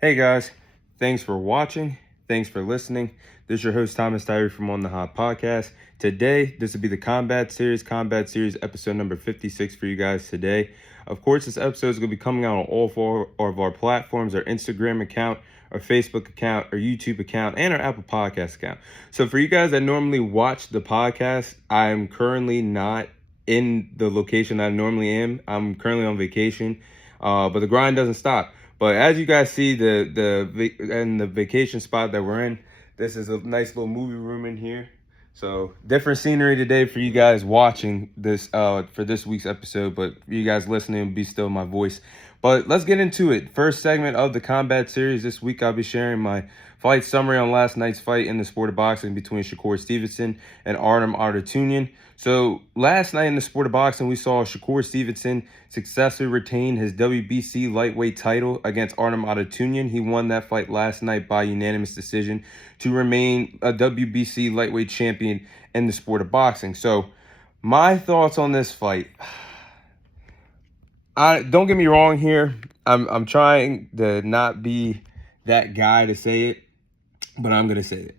Hey guys, thanks for watching. Thanks for listening. This is your host Thomas Diary from On the Hot Podcast. Today, this will be the Combat Series episode number 56 for you guys today. Of course, this episode is going to be coming out on all four of our platforms, our Instagram account, our Facebook account, our YouTube account, and our Apple Podcast account. So for you guys that normally watch the podcast, I'm currently not in the location I normally am. I'm currently on vacation, but the grind doesn't stop. But as you guys see, the vacation spot that we're in, this is a nice little movie room in here. So different scenery today for you guys watching this for this week's episode, but for you guys listening, be still my voice. But let's get into it. First segment of the Combat Series. This week I'll be sharing my fight summary on last night's fight in the sport of boxing between Shakur Stevenson and Artem Harutyunyan. So last night in the sport of boxing, we saw Shakur Stevenson successfully retain his WBC lightweight title against Artem Harutyunyan. He won that fight last night by unanimous decision to remain a WBC lightweight champion in the sport of boxing. So my thoughts on this fight. Don't get me wrong here. I'm trying to not be that guy to say it, but I'm gonna say it.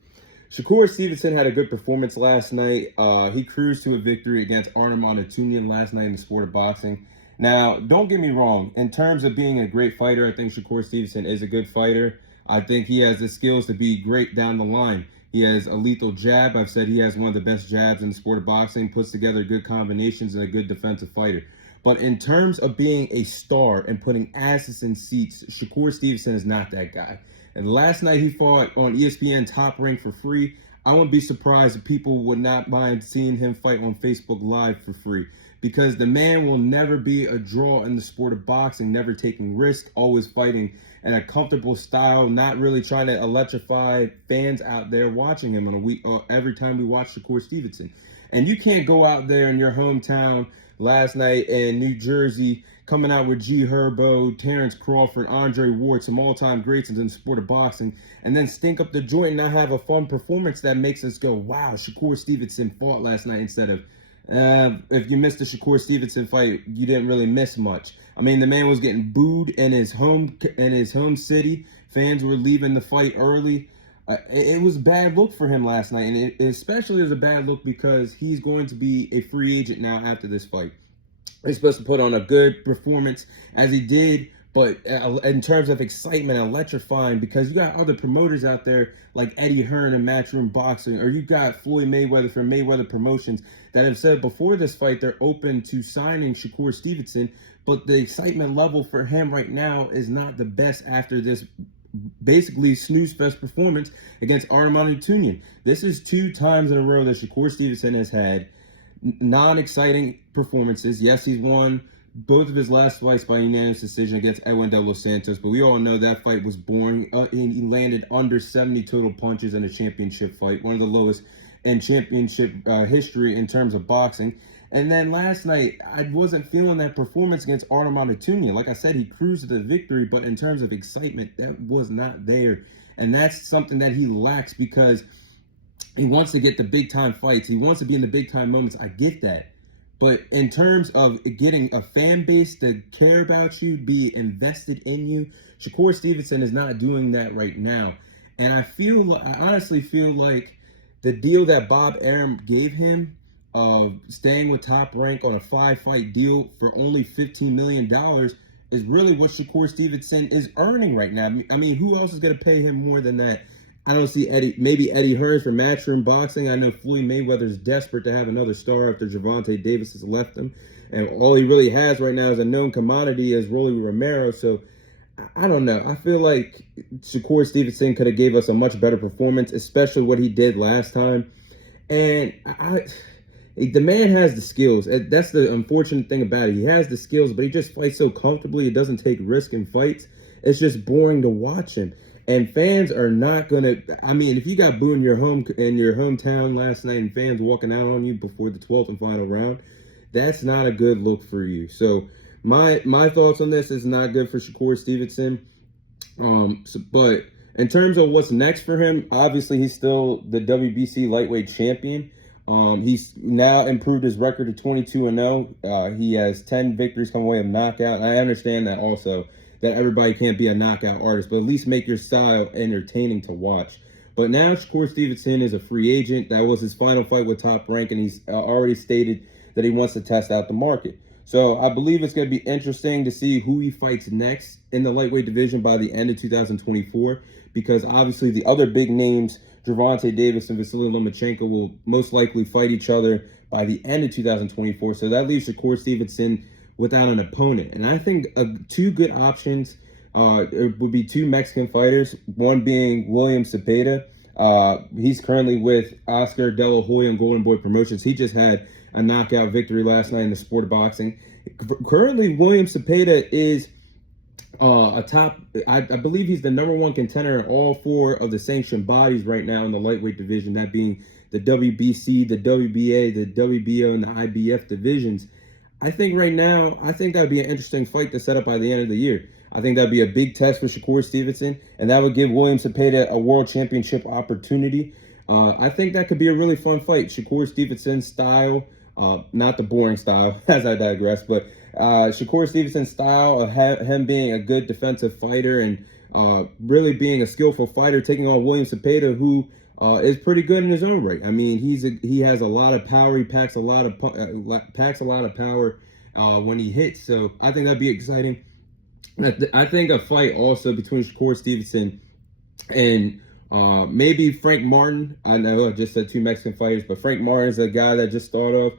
Shakur Stevenson had a good performance last night. He cruised to a victory against Artem Harutyunyan last night in the sport of boxing. Now, don't get me wrong. In terms of being a great fighter, I think Shakur Stevenson is a good fighter. I think he has the skills to be great down the line. He has a lethal jab. I've said he has one of the best jabs in the sport of boxing, puts together good combinations, and a good defensive fighter. But in terms of being a star and putting asses in seats, Shakur Stevenson is not that guy. And last night he fought on ESPN Top Rank for free. I wouldn't be surprised if people would not mind seeing him fight on Facebook Live for free, because the man will never be a draw in the sport of boxing, never taking risks, always fighting in a comfortable style, not really trying to electrify fans out there watching him on a week every time we watch Shakur Stevenson. And you can't go out there in your hometown last night in New Jersey, coming out with G. Herbo, Terrence Crawford, Andre Ward, some all-time greats in the sport of boxing, and then stink up the joint and not have a fun performance that makes us go, wow, Shakur Stevenson fought last night, instead of, if you missed the Shakur Stevenson fight, you didn't really miss much. I mean, the man was getting booed in his home city. Fans were leaving the fight early. It was a bad look for him last night, and it especially was a bad look because he's going to be a free agent now after this fight. He's supposed to put on a good performance, as he did, but in terms of excitement, electrifying, because you got other promoters out there like Eddie Hearn and Matchroom Boxing, or you got Floyd Mayweather from Mayweather Promotions that have said before this fight they're open to signing Shakur Stevenson, but the excitement level for him right now is not the best after this basically snooze fest performance against Artem Harutyunyan. This is 2 times in a row that Shakur Stevenson has had non-exciting performances. Yes, he's won both of his last fights by unanimous decision against Edwin De Los Santos, but we all know that fight was boring. He landed under 70 total punches in a championship fight, one of the lowest in championship history in terms of boxing. And then last night, I wasn't feeling that performance against Artem Harutyunyan. Like I said, he cruised to the victory, but in terms of excitement, that was not there. And that's something that he lacks, because he wants to get the big-time fights. He wants to be in the big-time moments. I get that. But in terms of getting a fan base to care about you, be invested in you, Shakur Stevenson is not doing that right now. And I honestly feel like the deal that Bob Arum gave him of staying with Top Rank on a 5-fight deal for only $15 million is really what Shakur Stevenson is earning right now. I mean, who else is going to pay him more than that? I don't see maybe Eddie Hearn for Matchroom Boxing. I know Floyd Mayweather's desperate to have another star after Gervonta Davis has left him. And all he really has right now is a known commodity as Rolly Romero. So I don't know. I feel like Shakur Stevenson could have gave us a much better performance, especially what he did last time. And the man has the skills. That's the unfortunate thing about it. He has the skills, but he just fights so comfortably. He doesn't take risk in fights. It's just boring to watch him. And fans are not going to, I mean, if you got booed in your hometown last night and fans walking out on you before the 12th and final round, that's not a good look for you. So my thoughts on this is not good for Shakur Stevenson. But in terms of what's next for him, obviously he's still the WBC lightweight champion. He's now improved his record to 22-0. He has 10 victories come away of knockout. And I understand that also that everybody can't be a knockout artist, but at least make your style entertaining to watch. But now Shakur Stevenson is a free agent. That was his final fight with Top Rank, and he's already stated that he wants to test out the market. So I believe it's going to be interesting to see who he fights next in the lightweight division by the end of 2024, because obviously the other big names, Gervonta Davis and Vasily Lomachenko, will most likely fight each other by the end of 2024. So that leaves Shakur Stevenson without an opponent. And I think two good options would be two Mexican fighters, one being William Cepeda. He's currently with Oscar De La Hoya and Golden Boy Promotions. He just had a knockout victory last night in the sport of boxing. Currently, William Cepeda is a top, I believe he's the #1 contender in all 4 of the sanctioned bodies right now in the lightweight division, that being the WBC, the WBA, the WBO, and the IBF divisions. I think right now, that would be an interesting fight to set up by the end of the year. I think that'd be a big test for Shakur Stevenson, and that would give William Cepeda a world championship opportunity. I think that could be a really fun fight. Shakur Stevenson's style, not the boring style, as I digress, but Shakur Stevenson's style of him being a good defensive fighter and really being a skillful fighter, taking on William Cepeda, who is pretty good in his own right. I mean, he has a lot of power. He packs a lot of power when he hits. So I think that'd be exciting. I think a fight also between Shakur Stevenson and maybe Frank Martin. I know I just said two Mexican fighters, but Frank Martin is a guy that just started off.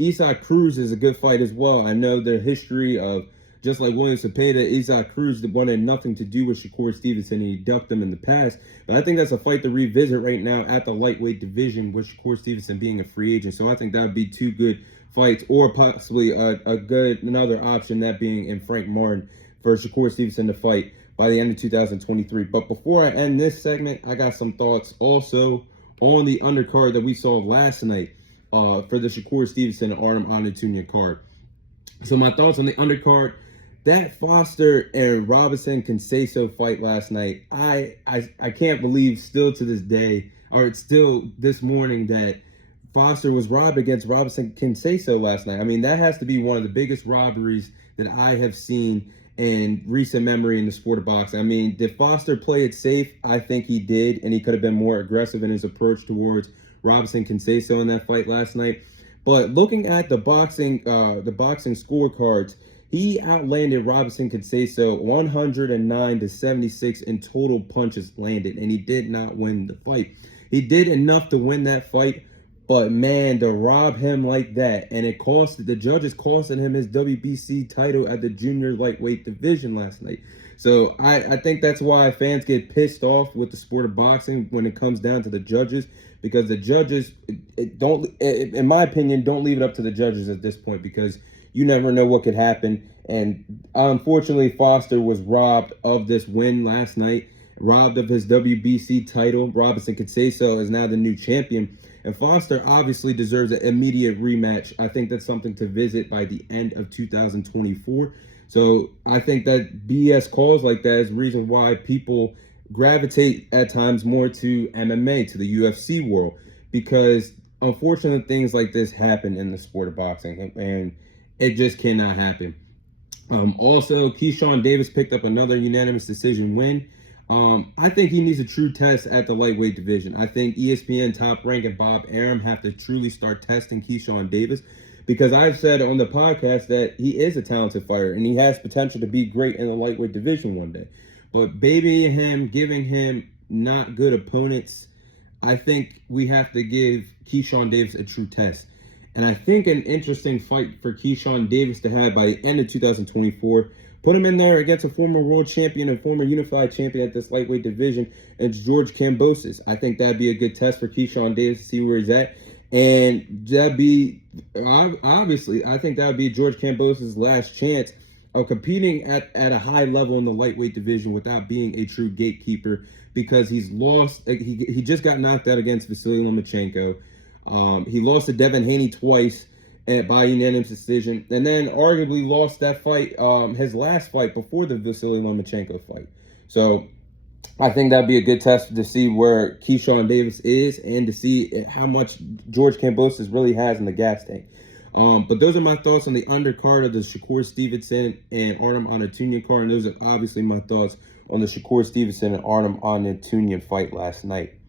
Isaac Cruz is a good fight as well. I know their history of, just like William Cepeda, Isaac Cruz wanted nothing to do with Shakur Stevenson, and he ducked him in the past. But I think that's a fight to revisit right now at the lightweight division, with Shakur Stevenson being a free agent. So I think that would be two good fights, or possibly another option, that being in Frank Martin, for Shakur Stevenson to fight by the end of 2023. But before I end this segment, I got some thoughts also on the undercard that we saw last night for the Shakur Stevenson and Artem Harutyunyan card. So my thoughts on the undercard: that Foster and Robinson Conceição fight last night, I can't believe still to this day, or it's still this morning, that Foster was robbed against Robinson Conceição last night. I mean, that has to be one of the biggest robberies that I have seen in recent memory in the sport of boxing. I mean, did Foster play it safe? I think he did, and he could have been more aggressive in his approach towards Robinson Conceição in that fight last night. But looking at the boxing scorecards, he outlanded Robinson Conceição 109-76 in total punches landed, and he did not win the fight. He did enough to win that fight, but man, to rob him like that, and it cost the judges costing him his WBC title at the junior lightweight division last night. So I think that's why fans get pissed off with the sport of boxing when it comes down to the judges, because the judges don't, in my opinion, don't leave it up to the judges at this point, because you never know what could happen. And unfortunately, Foster was robbed of this win last night, robbed of his WBC title. Robinson Conceição is now the new champion, and Foster obviously deserves an immediate rematch. I think that's something to visit by the end of 2024. So I think that BS calls like that is the reason why people gravitate at times more to MMA, to the UFC world, because unfortunately things like this happen in the sport of boxing, and it just cannot happen. Also, Keyshawn Davis picked up another unanimous decision win. I think he needs a true test at the lightweight division. I think ESPN, Top Rank, and Bob Arum have to truly start testing Keyshawn Davis, because I've said on the podcast that he is a talented fighter and he has potential to be great in the lightweight division one day. But babying him, giving him not good opponents, I think we have to give Keyshawn Davis a true test. And I think an interesting fight for Keyshawn Davis to have by the end of 2024, put him in there against a former world champion and former unified champion at this lightweight division, it's George Kambosos. I think that'd be a good test for Keyshawn Davis to see where he's at. And that'd be, obviously, I think that would be George Kambosos' last chance of competing at a high level in the lightweight division without being a true gatekeeper, because he's lost. He just got knocked out against Vasily Lomachenko. He lost to Devin Haney twice by unanimous decision, and then arguably lost that fight, his last fight before the Vasily Lomachenko fight. So I think that'd be a good test to see where Keyshawn Davis is, and to see how much George Kambosos really has in the gas tank. But those are my thoughts on the undercard of the Shakur Stevenson and Artem Harutyunyan card. And those are obviously my thoughts on the Shakur Stevenson and Artem Harutyunyan fight last night.